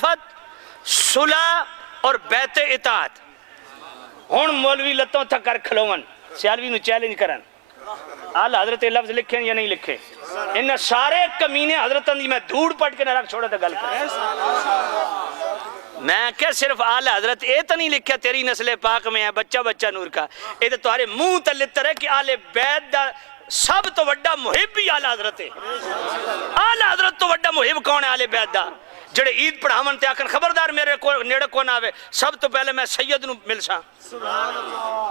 خلافت صلح اور بیعت اطاعت ہن مولوی لتوں تھا کر کھلون سیالوی نو چیلنج کرن آل حضرت لفظ لکھیں یا نہیں لکھے ان سارے کمینے حضرت دی میں دھوڑ پٹ کے نہ رکھ چھوڑا تھا گل کریں میں کہ صرف آل حضرت اے تو نہیں لکھا تیری نسل پاک میں ہے بچہ بچہ نور کا اے تو تمہارے منہ تلتر ہے کہ آل بیت دا سب تو وڈا محب ہی آل حضرت ہے آل حضرت تو وڈا محب کون ہے آل بیت دا جڑے عید پڑھاون تے آکن خبردار میرے کو نیڑے کو نہ آوے سب تو پہلے میں سید نو مل سا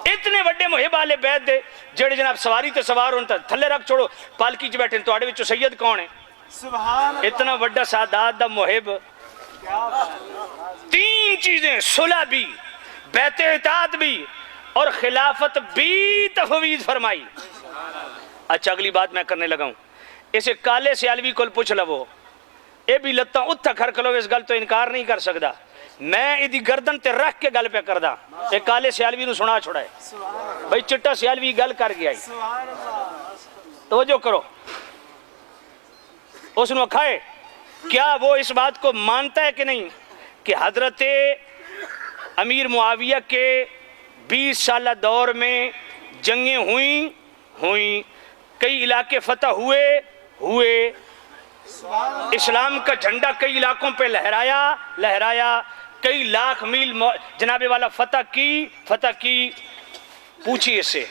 اتنے وڈے محب آل بیت دے جڑے جناب سواری تے سوار ہون تھلے رکھ چھوڑو پالکی چ بیٹھے تو آڑے وچوں سید کون ہے اتنا وڈا سادات دا محب تین چیزیں صلح بھی بیعت اطاعت بھی اور خلافت بھی تفویض فرمائی اچھا اگلی بات میں کرنے لگا ہوں اسے کالے سیالوی کو پوچھ لو اے بھی لتا اتھا کھر کلو اس گل تو انکار نہیں کر سکتا میں ادھی گردن تے رکھ کے گل پہ کردہ اے کالے سیالوی نو سنا چھوڑا ہے بھئی چٹا سیالوی گل کر گیا توجہ کرو اس نو کھائے کیا وہ اس بات کو مانتا ہے کہ نہیں کہ حضرت امیر معاویہ کے 20 سالہ دور میں جنگیں ہوئیں کئی علاقے فتح ہوئے اسلام کا جھنڈا کئی علاقوں پہ لہرایا کئی لاکھ میل جناب والا فتح کی پوچھئے اس سے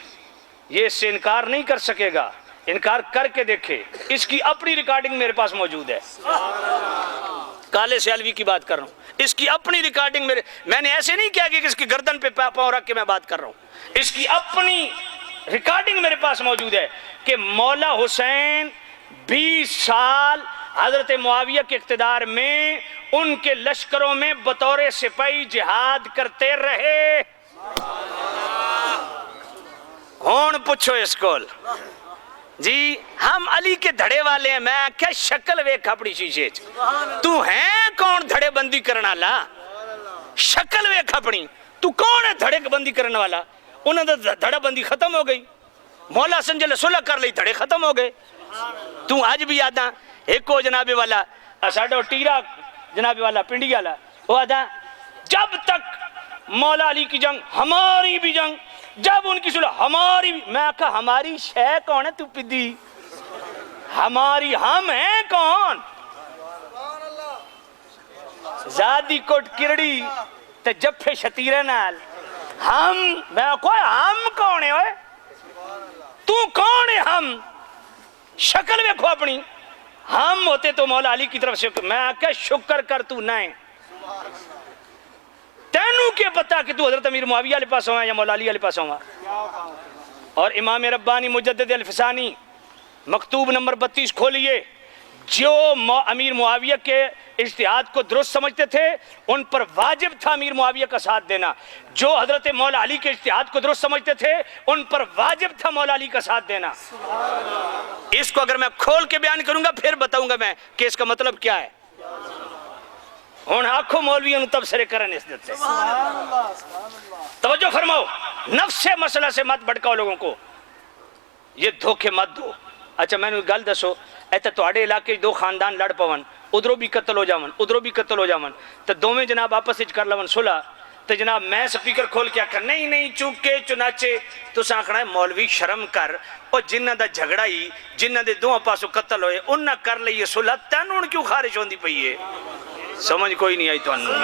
یہ اس سے انکار نہیں کر سکے گا انکار کر کے دیکھے اس کی اپنی ریکارڈنگ میرے پاس موجود ہے کالے سیالوی کی بات کر رہا ہوں اس کی اپنی ریکارڈنگ میں نے ایسے نہیں کیا کہ اس کی گردن پہ پاؤں رکھ کے میں بات کر رہا ہوں اس کی اپنی ریکارڈنگ میرے پاس موجود ہے کہ مولا حسین 20 سال حضرت معاویہ کے اقتدار میں ان کے لشکروں میں بطور سپاہی جہاد کرتے رہے ہون پوچھو اس کول جی ہم علی کے دھڑے والے ہیں میں کیا شکل ویکھ اپنی شیشے تو ہیں کون دھڑے بندی کرنا لا شکل ویکھ اپنی تو کون ہے دھڑے بندی کرنے والا انہوں نے دھڑا بندی ختم ہو گئی مولا حسن جلے صلح کر لی دھڑے ختم ہو گئے تو آج بھی آدھا ایک ہو جناب والا ساڑھو ٹیرا جناب والا پنڈی والا وہ آدھا جب تک مولا علی کی جنگ ہماری بھی جنگ جب ان کی صلح ہماری بھی میں کہا ہماری شے کون ہے تو پدی ہماری ہم ہیں کون زادی کوٹ کرڑی تے جفے شتیرے نال ہم میں کوئی ہم کون ہے ہوئے تو کون ہے ہم شکل میں کھو اپنی ہم ہوتے تو مولا علی کی طرف سے میں کہا شکر کر تو نائیں تینوں کے پتا کہ تو حضرت امیر معاویہ علیہ پاس ہوا یا مولا علی علیہ پاس ہوا اور امام ربانی مجدد الفسانی مکتوب نمبر 32 کھولیے جو امیر معاویہ کے اجتہاد کو درست سمجھتے تھے ان پر واجب تھا امیر معاویہ کا ساتھ دینا جو حضرت مولا علی کے اجتہاد کو درست سمجھتے تھے ان پر واجب تھا مولا علی کا ساتھ دینا اس کو اگر میں کھول کے بیان کروں گا پھر بتاؤں گا میں کہ اس کا مطلب کیا ہے ہون آنکھوں مولویوں تبصرے کرن اس دیتے توجہ فرماؤ نفس مسئلہ سے مت بھڑکاؤ لوگوں کو یہ دھوکے مت دو اچھا میں نے گل دسو ایتا تو اڑے علاقے دو خاندان لڑ پون ادھروں بھی قتل ہو جاون ادھروں بھی قتل ہو جاون تو دوویں جناب آپس وچ کر لون صلح تو جناب میں سپیکر کھول کے آکھا نہیں چونکے چنانچے تو آکھنا ہے مولوی شرم کر اور جنہ دا جھگڑا ہی جنہ دے دو پاسوں قتل ہوئے انہاں کر لئیے صلح تینوں کیوں خارج ہوندی پئی ہے سمجھ کوئی نہیں آئی تو انہوں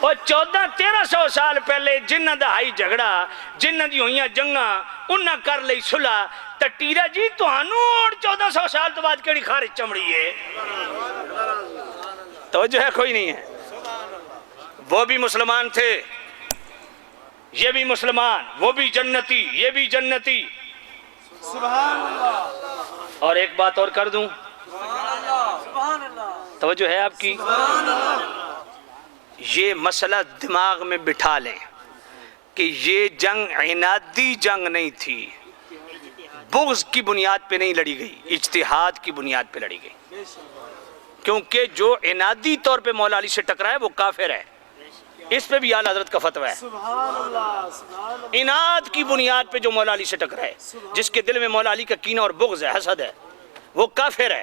اور 1400 سال پہلے جنہ دا ہائی جھگڑا جنہ دی ہوئیاں جنگاں انہاں کر لئی صلح تا ٹیرا جی تو انہوں اور 1400 سال تو بعد کیڑی خارج چمڑی ہے توجہ ہے کوئی نہیں ہے وہ بھی مسلمان تھے یہ بھی مسلمان وہ بھی جنتی یہ بھی جنتی سبحان اللہ اور ایک بات اور کر دوں توجہ ہے آپ کی یہ مسئلہ دماغ میں بٹھا لیں کہ یہ جنگ عنادی جنگ نہیں تھی بغض کی بنیاد پہ نہیں لڑی گئی اجتہاد کی بنیاد پہ لڑی گئی کیونکہ جو عنادی طور پہ مولا علی سے ٹکرا ہے وہ کافر ہے اس پہ بھی اعلیٰ حضرت کا فتویٰ ہے عناد کی بنیاد پہ جو مولا علی سے ٹکرا ہے جس کے دل میں مولا علی کا کینہ اور بغض ہے حسد ہے وہ کافر ہے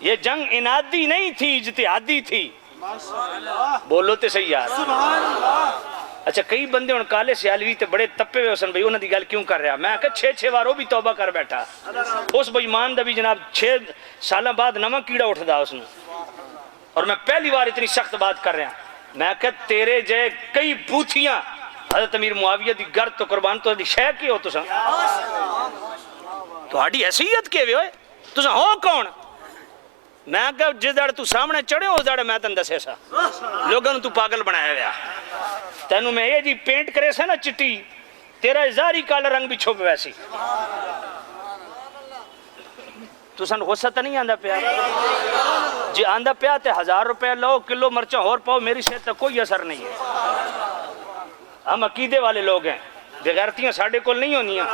یہ جنگ انادی نہیں تھی، اجتہادی تھی. ماشاءاللہ بولو تے صحیح یار. سبحان اللہ اچھا کئی بندے ہن کالے سیالوی تے بڑے تپے ہوئے حسن بھائی انہاں دی گل کیوں کر رہا؟ میں کہ 6 وار وہ بھی توبہ کر بیٹھا، اس بے ایمان دا بھی جناب 6 سالاں بعد نواں کیڑا اٹھدا اس نوں. اور میں پہلی بار اتنی سخت بات کر رہا. میں کہ تیرے جے کئی بوتھیاں حضرت امیر معاویہ دی گرد تو قربان تو دی شے کی ہو تساں؟ تہاڈی حیثیت کے ہوئے تساں ہو کون؟ میں کہ جس دڑ تو سامنے چڑھے اس دڑ میں تن دسے سا لوگوں تو پاگل بنایا گیا. تینوں میں یہ جی پینٹ کرے سا نا چٹی، تیرا ازاری کالا رنگ بھی چھپ ویسی. تو سن غصہ تا نہیں آندہ پیا؟ جی آندہ پیا تے 1000 روپے لو کلو مرچہ اور پاؤ، میری صحت تا کوئی اثر نہیں ہے. ہم عقیدے والے لوگ ہیں، بغیرتیاں ساڑھے کول نہیں ہونیاں.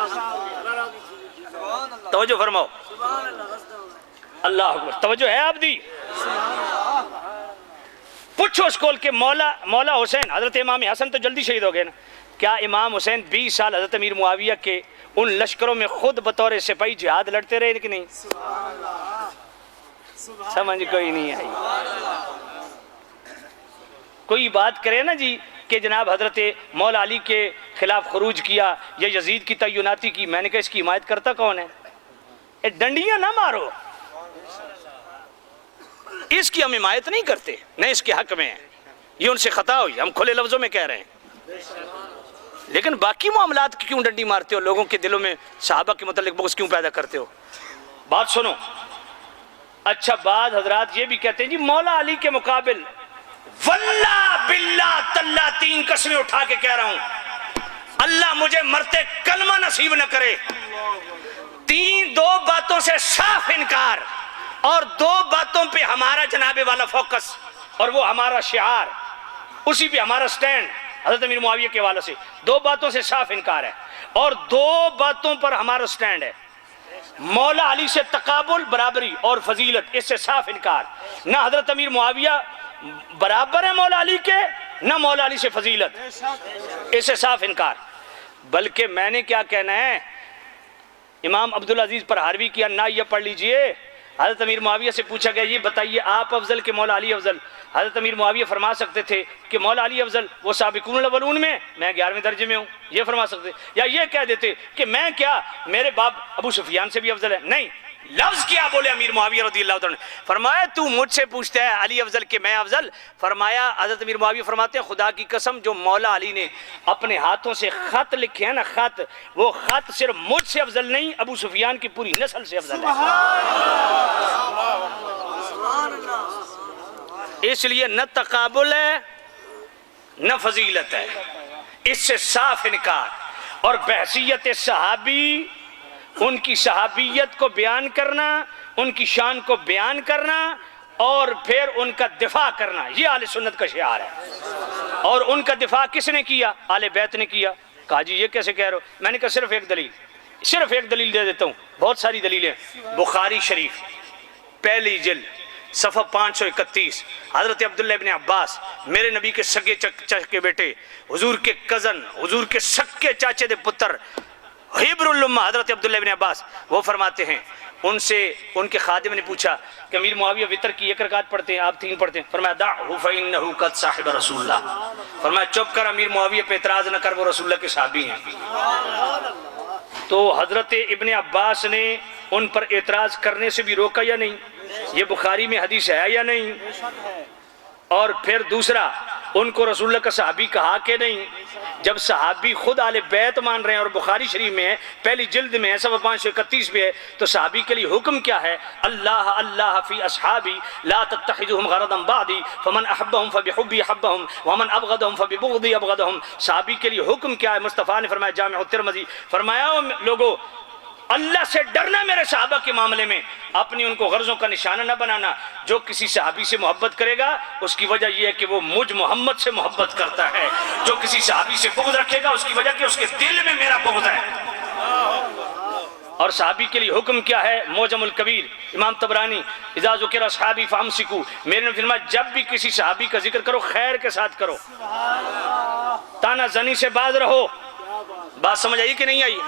توجہ فرماؤ. اللہ اکبر. توجہ ہے آپ دی؟ پوچھو اس کول کہ مولا حسین حضرت امام حسن تو جلدی شہید ہو گئے نا، کیا امام حسین 20 سال حضرت امیر معاویہ کے ان لشکروں میں خود بطور سپاہی جہاد لڑتے رہے کہ نہیں؟ سمجھ کوئی نہیں آئی. کوئی بات کرے نا جی کہ جناب حضرت مولا علی کے خلاف خروج کیا یا یزید کی تعیناتی کی، میں نے کہا اس کی حمایت کرتا کون ہے؟ اے ڈنڈیاں نہ مارو، اس کی ہم حمایت نہیں کرتے، نہ اس کے حق میں ہیں. یہ ان سے خطا ہوئی، ہم کھلے لفظوں میں کہہ رہے ہیں. لیکن باقی معاملات کی کیوں ڈنڈی مارتے ہو؟ لوگوں کے دلوں میں صحابہ کے متعلق بغض کیوں پیدا کرتے ہو؟ بات سنو. اچھا بعض حضرات یہ بھی کہتے ہیں جی مولا علی کے مقابل، واللہ باللہ تاللہ 3 قسمیں اٹھا کے کہہ رہا ہوں، اللہ مجھے مرتے کلمہ نصیب نہ کرے. 2 باتوں سے صاف انکار، اور 2 باتوں پہ ہمارا جناب والا فوکس، اور وہ ہمارا شعار، اسی پہ ہمارا سٹینڈ حضرت امیر معاویہ کے حوالے سے. 2 باتوں سے صاف انکار ہے، اور 2 باتوں پر ہمارا سٹینڈ ہے. مولا علی سے تقابل، برابری اور فضیلت، اس سے صاف انکار. نہ حضرت امیر معاویہ برابر ہے مولا علی کے، نہ مولا علی سے فضیلت، اس سے صاف انکار. بلکہ میں نے کیا کہنا ہے، امام عبدالعزیز پر ہاروی کی یہ پڑھ لیجئے. حضرت امیر معاویہ سے پوچھا گیا یہ بتائیے آپ افضل کہ مولا علی افضل؟ حضرت امیر معاویہ فرما سکتے تھے کہ مولا علی افضل، وہ سابقون الاولون میں، میں 11ویں درجے میں ہوں، یہ فرما سکتے. یا یہ کہہ دیتے کہ میں کیا، میرے باپ ابو سفیان سے بھی افضل ہے. نہیں، لفظ کیا بولے امیر معاویہ رضی اللہ عنہ؟ فرمایا تو مجھ سے پوچھتا ہے علی افضل کہ میں افضل؟ فرمایا حضرت امیر معاویہ فرماتے ہیں خدا کی قسم جو مولا علی نے اپنے ہاتھوں سے خط لکھے ہیں نا، خط، وہ خط صرف مجھ سے افضل نہیں، ابو سفیان کی پوری نسل سے افضل ہے. اس لیے نہ تقابل ہے نہ فضیلت ہے، اس سے صاف انکار. اور بحثیت صحابی، ان کی صحابیت کو بیان کرنا، ان کی شان کو بیان کرنا، اور پھر ان کا دفاع کرنا، یہ اہل سنت کا شعار ہے. اور ان کا دفاع کس نے کیا؟ اہل بیت نے کیا. کہا جی یہ کیسے کہہ رہے ہو؟ میں نے کہا صرف ایک دلیل دے دیتا ہوں، بہت ساری دلیلیں. بخاری شریف پہلی جلد صفحہ 531، حضرت عبداللہ ابن عباس، میرے نبی کے سگے چچا کے بیٹے، حضور کے کزن، حضور کے سکے چاچے دے پتر، حبر الامہ حضرت عبداللہ ابن عباس، وہ فرماتے ہیں ان سے ان کے خادم نے پوچھا کہ امیر معاویہ وتر کی 1 رکعت پڑھتے ہیں، آپ 3 پڑھتے ہیں؟ فرمایا دعہ فإنہ قد صاحب رسول اللہ. فرمایا چپ کر، امیر معاویہ پہ اعتراض نہ کر، وہ رسول اللہ کے صحابی ہیں. تو حضرت ابن عباس نے ان پر اعتراض کرنے سے بھی روکا یا نہیں؟ یہ بخاری میں حدیث ہے یا نہیں؟ اور پھر دوسرا، ان کو رسول اللہ کا صحابی کہا کہ نہیں؟ جب صحابی خود آل بیت مان رہے ہیں، اور بخاری شریف میں ہے، پہلی جلد میں ہے، صفحہ 531 پہ ہے، تو صحابی کے لیے حکم کیا ہے؟ اللہ اللہ فی اصحابی لا تتخذوہم غرضا بعدی فمن احبہم فبحبی احبہم ومن ابغضہم فببغضی ابغضہم. صحابی کے لیے حکم کیا ہے؟ مصطفیٰ نے فرمایا جامع الترمذی، فرمایا لوگو اللہ سے ڈرنا میرے صحابہ کے معاملے میں، اپنی ان کو غرضوں کا نشانہ نہ بنانا. جو کسی صحابی سے محبت کرے گا اس کی وجہ یہ ہے کہ وہ مجھ محمد سے محبت کرتا ہے. جو کسی صحابی سے بغض رکھے گا اس کی وجہ کہ اس کے دل میں میرا بغض ہے. اور صحابی کے لیے حکم کیا ہے؟ معجم الکبیر امام طبرانی، اذا ذکر اصحابی فامسکو، میرے نے فرمایا جب بھی کسی صحابی کا ذکر کرو خیر کے ساتھ کرو، تانا زنی سے باز رہو. بات سمجھ آئی کہ نہیں آئی؟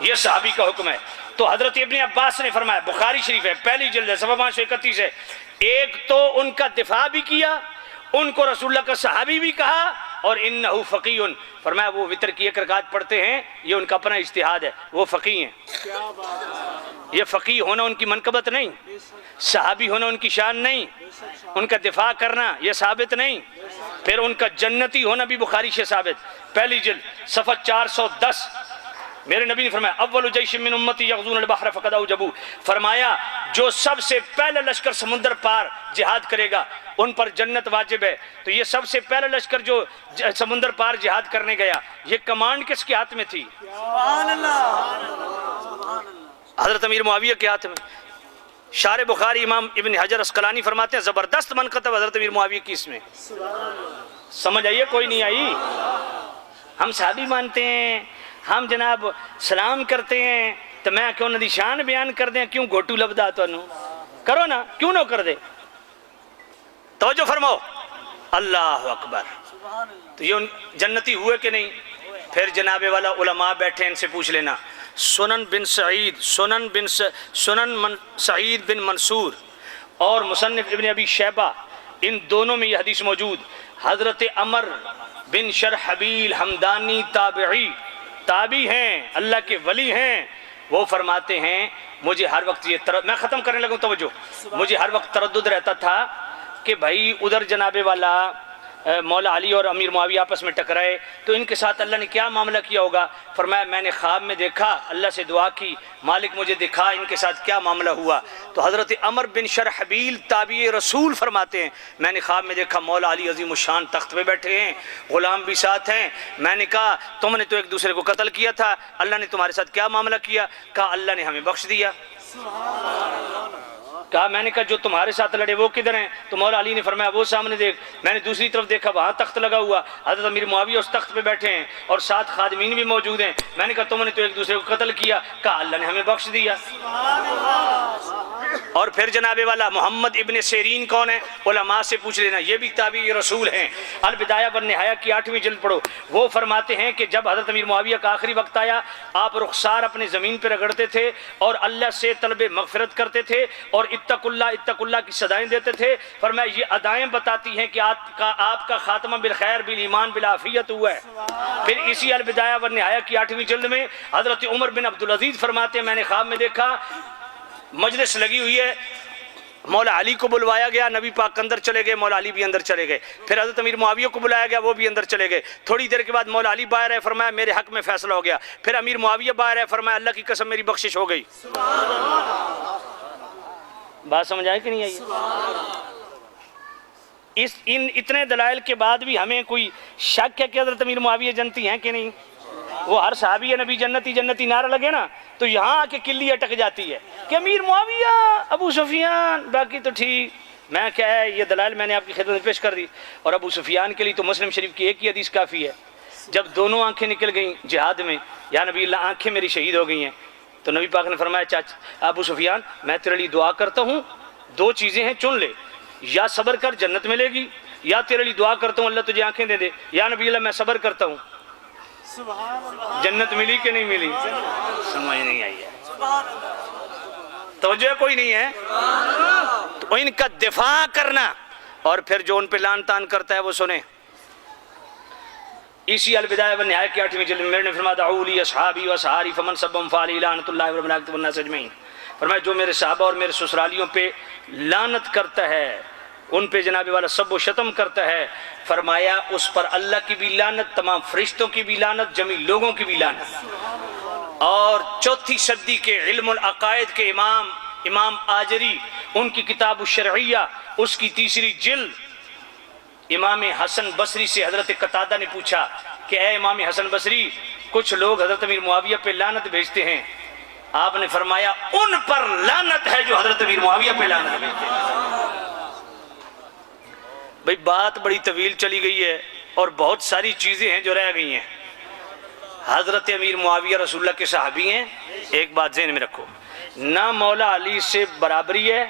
یہ صحابی کا حکم ہے. تو حضرت ابن عباس نے فرمایا، بخاری شریف ہے، پہلی جلد ہے، صفحہ 531 ہے، ایک تو ان کا دفاع بھی کیا، ان کو رسول اللہ کا صحابی بھی کہا، اور انہو فقیہ، فرمایا وہ وتر کی ایک رکعت پڑھتے ہیں، یہ ان کا اپنا اجتہاد ہے، وہ فقیہ ہیں۔ یہ فقیہ ہونا ان کی منقبت نہیں، صحابی ہونا ان کی شان نہیں، ان کا دفاع کرنا یہ ثابت نہیں، پھر ان کا جنتی ہونا بھی بخاری سے ثابت، پہلی جلد صفحہ 410، میرے نبی نے فرمایا اول جیش من امتی یغزون البحر فقد اوجبوا، فرمایا جو سب سے پہلا لشکر سمندر پار جہاد کرے گا ان پر جنت واجب ہے۔ تو یہ سب سے پہلا لشکر جو سمندر پار جہاد کرنے گیا، یہ کمانڈ کس کے ہاتھ میں تھی؟ سبحان اللہ، حضرت امیر معاویہ کے ہاتھ میں۔ شارح بخاری امام ابن حجر اسقلانی فرماتے ہیں زبردست منقطب حضرت امیر معاویہ کی اس میں، سمجھ آئیے کوئی نہیں آئی؟ ہم صحابی مانتے ہیں، ہم جناب سلام کرتے ہیں، تو میں کیوں نہ دی شان بیان کر دیں، کیوں گھوٹو لبدا تو انہوں کرو نا، کیوں نہ کر دے؟ توجہ فرماؤ، اللہ اکبر۔ تو یہ جنتی ہوئے کہ نہیں؟ پھر جناب والا علماء بیٹھے، ان سے پوچھ لینا، سنن سعید بن منصور اور مصنف ابن ابی شیبہ، ان دونوں میں یہ حدیث موجود، حضرت عمر بن شرحبیل حمدانی تابعی ہیں، اللہ کے ولی ہیں، وہ فرماتے ہیں مجھے ہر وقت میں ختم کرنے لگوں توجہ، مجھے ہر وقت تردد رہتا تھا کہ بھائی ادھر جناب والا مولا علی اور امیر معاویہ آپس میں ٹکرائے تو ان کے ساتھ اللہ نے کیا معاملہ کیا ہوگا؟ فرمایا میں نے خواب میں دیکھا، اللہ سے دعا کی، مالک مجھے دکھا ان کے ساتھ کیا معاملہ ہوا۔ تو حضرت عمر بن شرحبیل تابعی رسول فرماتے ہیں میں نے خواب میں دیکھا مولا علی عظیم الشان تخت پہ بیٹھے ہیں، غلام بھی ساتھ ہیں، میں نے کہا تم نے تو ایک دوسرے کو قتل کیا تھا، اللہ نے تمہارے ساتھ کیا معاملہ کیا؟ کہا اللہ نے ہمیں بخش دیا۔ کہا میں نے کہا جو تمہارے ساتھ لڑے وہ کدھر ہیں؟ تو مولا علی نے فرمایا وہ سامنے دیکھ، میں نے دوسری طرف دیکھا وہاں تخت لگا ہوا، حضرت امیر معاویہ اس تخت پہ بیٹھے ہیں اور ساتھ خادمین بھی موجود ہیں، میں نے کہا تم نے تو ایک دوسرے کو قتل کیا، کہا اللہ نے ہمیں بخش دیا۔ اور پھر جناب والا محمد ابن سیرین کون ہے؟ علماء سے پوچھ لینا، یہ بھی تابعی رسول ہیں، البدایہ والنہایہ کی 8ویں جلد پڑھو، وہ فرماتے ہیں کہ جب حضرت امیر معاویہ کا آخری وقت آیا آپ رخسار اپنے زمین پہ رگڑتے تھے اور اللہ سے طلب مغفرت کرتے تھے اور اتق اللہ کی صدائیں دیتے تھے، فرمایا یہ ادائیں بتاتی ہیں کہ آپ کا خاتمہ بالخیر بالایمان بالعافیت ہوا ہے۔ پھر اسی البدایہ والنہایہ کی 8ویں جلد میں حضرت عمر بن عبدالعزیز فرماتے ہیں میں نے خواب میں دیکھا مجلس لگی ہوئی ہے، مولا علی کو بلوایا گیا، نبی پاک اندر چلے گئے، مولا علی بھی اندر چلے گئے، پھر حضرت امیر معاویہ کو بلایا گیا، وہ بھی اندر چلے گئے، تھوڑی دیر کے بعد مولا علی باہر ہے، فرمایا میرے حق میں فیصلہ ہو گیا، پھر امیر معاویہ باہر ہے، فرمایا اللہ کی قسم میری بخشش ہو گئی۔ بات سمجھ آئی کہ نہیں آئی؟ ان اتنے دلائل کے بعد بھی ہمیں کوئی شک ہے کہ حضرت امیر معاویہ جنتی ہیں کہ نہیں؟ وہ ہر صحابی ہے نبی جنتی جنتی نعرہ لگے نا تو یہاں آ کے کلی اٹک جاتی ہے کہ امیر معاویہ ابو سفیان باقی تو ٹھیک، میں کیا ہے یہ دلائل میں نے آپ کی خدمت میں پیش کر دی۔ اور ابو سفیان کے لیے تو مسلم شریف کی ایک ہی حدیث کافی ہے، جب دونوں آنکھیں نکل گئیں جہاد میں، یا نبی اللہ آنکھیں میری شہید ہو گئی ہیں، تو نبی پاک نے فرمایا ابو سفیان میں تیرے لیے دعا کرتا ہوں، 2 چیزیں ہیں چن لے، یا صبر کر جنت ملے گی، یا تیرے لیے دعا کرتا ہوں اللہ تجھے آنکھیں دے دے۔ یا نبی اللہ میں صبر کرتا ہوں، جنت ملی کہ نہیں ملی؟ سمجھ نہیں آئی ہے، توجہ کوئی نہیں ہے؟ تو ان کا دفاع کرنا اور پھر جو ان پہ لان تان کرتا ہے وہ سنیں۔ اسی البدایہ والنہایہ کی 8ویں جلد میں میرے نے فرمایا دعوا لی اصحابی واسحاری فمن سبهم فعلیہ لعنۃ اللہ والملائکۃ والناس اجمعین، فرمایا جو میرے صحابہ اور میرے سسرالیوں پہ لعنت کرتا ہے، ان پہ جناب والا سب و شتم کرتا ہے، فرمایا اس پر اللہ کی بھی لعنت، تمام فرشتوں کی بھی لعنت، جمیع لوگوں کی بھی لعنت۔ اور 4 صدی کے علم العقائد کے امام آجری، ان کی کتاب الشرعیہ اس کی 3 جلد، امام حسن بصری سے حضرت قتادہ نے پوچھا کہ اے امام حسن بصری کچھ لوگ حضرت امیر معاویہ پہ لعنت بھیجتے ہیں، آپ نے فرمایا ان پر لعنت ہے جو حضرت امیر معاویہ پہ لعنت بھیجتے ہیں۔ بھئی بات بڑی طویل چلی گئی ہے اور بہت ساری چیزیں ہیں جو رہ گئی ہیں۔ حضرت امیر معاویہ رسول اللہ کے صحابی ہیں، ایک بات ذہن میں رکھو، نہ مولا علی سے برابری ہے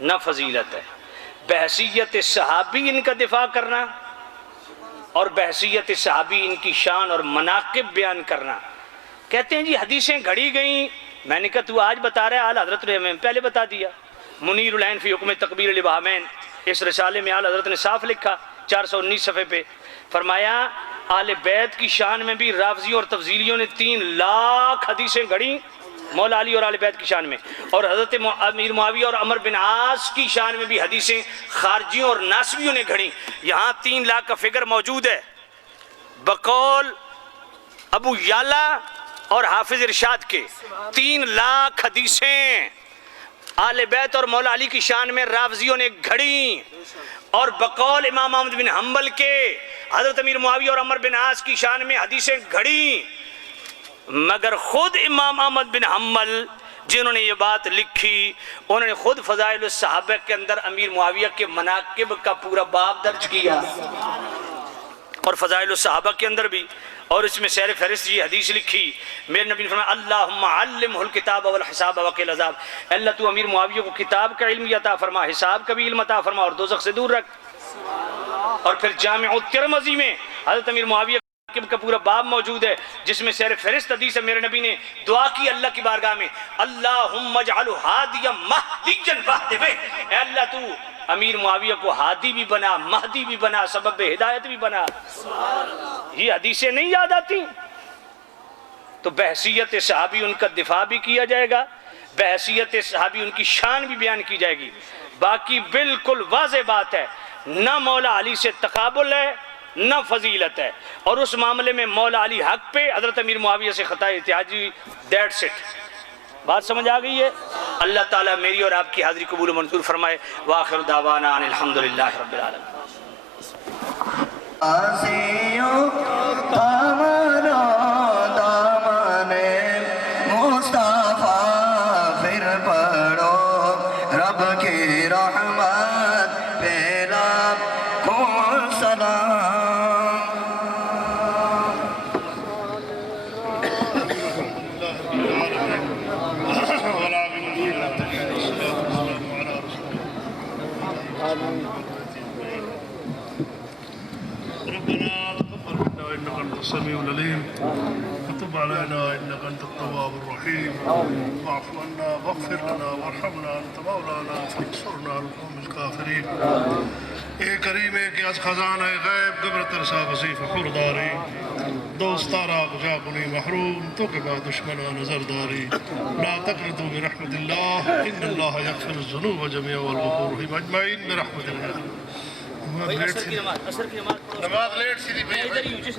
نہ فضیلت ہے، بحیثیت صحابی ان کا دفاع کرنا اور بحیثیت صحابی ان کی شان اور مناقب بیان کرنا۔ کہتے ہیں جی حدیثیں گھڑی گئیں میں نے کہا تو آج بتا رہا ہے، اعلیٰ حضرت نے ہمیں پہلے بتا دیا۔ منیر العین فی حکم تکبیر الابہامین، اس رسالے میں اعلیٰ حضرت نے صاف لکھا 419 صفحے پہ، فرمایا آل بیت کی شان میں بھی رافضیوں اور تفضیلیوں نے 3 لاکھ حدیثیں گھڑیں مولا علی اور آل بیت کی شان میں، اور حضرت امیر معاویہ اور عمر بن عاص کی شان میں بھی حدیثیں خارجیوں اور ناسبیوں نے گھڑیں۔ یہاں 3 لاکھ کا فگر موجود ہے بقول ابو یعلا اور حافظ ارشاد کے، 3 لاکھ حدیثیں آل بیت اور مولا علی کی شان میں رافضیوں نے گھڑیں، اور بقول امام احمد بن حنبل کے حضرت امیر معاویہ اور عمر بن عاص کی شان میں حدیثیں گھڑیں، مگر خود امام احمد بن حنبل جنہوں نے یہ بات لکھی انہوں نے خود فضائل الصحابہ کے اندر امیر معاویہ کے مناقب کا پورا باب درج کیا، اور فضائل الصحابہ کے اندر بھی، اور اس میں سیر فہرست یہ حدیث لکھی، میرے نبی نے فرمایا اللہم علمہ الکتاب والحساب وقل عذاب، اللہ تو امیر معاویہ کو کتاب کا علم عطا فرما، حساب کا بھی علم عطا فرما، اور دوزخ سے دور رکھ۔ اور پھر جامع الترمذی میں حضرت امیر معاویہ کا پورا باب موجود ہے جس میں سیر فہرست حدیث ہے، میرے نبی نے دعا کی اللہ کی بارگاہ میں اللہم اجعلہ ہادیا مہدیا واہد بہ، اے اللہ تو امیر معاویہ کو ہادی بھی بنا، مہدی بھی بنا، سبب ہدایت بھی بنا۔ یہ حدیثیں نہیں یاد آتی تو بحثیت صحابی ان کا دفاع بھی کیا جائے گا، بحثیت صحابی ان کی شان بھی بیان کی جائے گی۔ باقی بالکل واضح بات ہے، نہ مولا علی سے تقابل ہے نہ فضیلت ہے، اور اس معاملے میں مولا علی حق پہ، حضرت امیر معاویہ سے خطا احتجاجی، دیٹس اٹ۔ بات سمجھ آ گئی ہے؟ اللہ تعالیٰ میری اور آپ کی حاضری قبول و منظور فرمائے۔ وآخر دعوانا ان الحمدللہ رب العالمین۔ آسیوں تمنا دامن مصطفیٰ پھر پڑھو رب کی رحمت پہ لاکھوں سلام۔ ربنا تقبل منا انك انت السميع العليم وتب علينا انك انت التواب الرحيم واعف عنا واغفر لنا وارحمنا انت مولانا فانصرنا على القوم الكافرين۔ اے کریم ہے کہ از خزانہ غیب قبر ترسا وظیف خورداری دوستارا کجا کنی محروم تو کہ بعد دشمنا نظر داری لا تقنطوا برحمت اللہ ان اللہ یغفر الذنوب جميعا والغفور الرحیم اجمعین برحمت اللہ۔ عصر کی نماز نماز لیٹ سی تھی بھائی۔